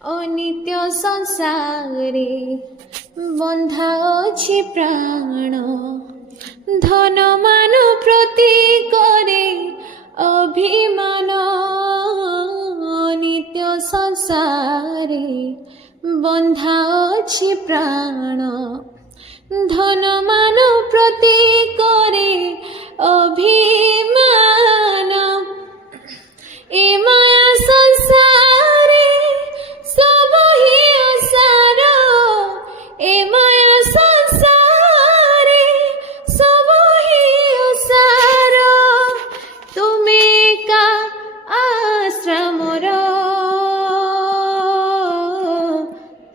অনিত্য সংসারে বন্ধা অছি প্রাণ, ধন মান প্রতি করে অভিমান। অনিত্য সংসারে বন্ধা অছি প্রাণ, ধন মান প্রতি করে অভিমান। এ মায়া সংসারে সবহি অসার, এ মায়া সংসারে সবহি অসার। তুমি কা আশ্রমর,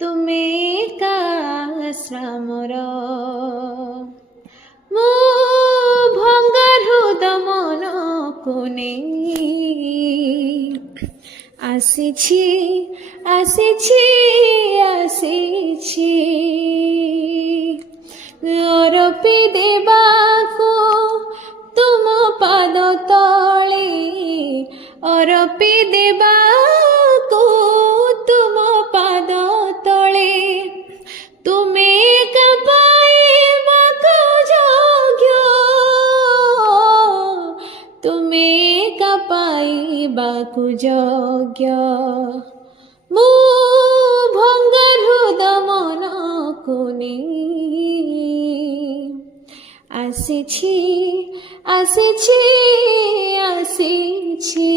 তুমি কা আশ্রমর। মো ভঙ্গা হৃদ মনকু নেই আসিছি, আসিছি, আসিছি। অর্পি দেবাকু তুম পাদ তଳେ, অর্পি দেবাকু তুম পাদ তଳେ। তুমি একা পাইବାକୁ যোগ্য, তুমি একা পাইବାକୁ যোগ্য। মো ভঙ্গা হৃদ মনকু নেই আসিছি, আসিছি, আসিছি।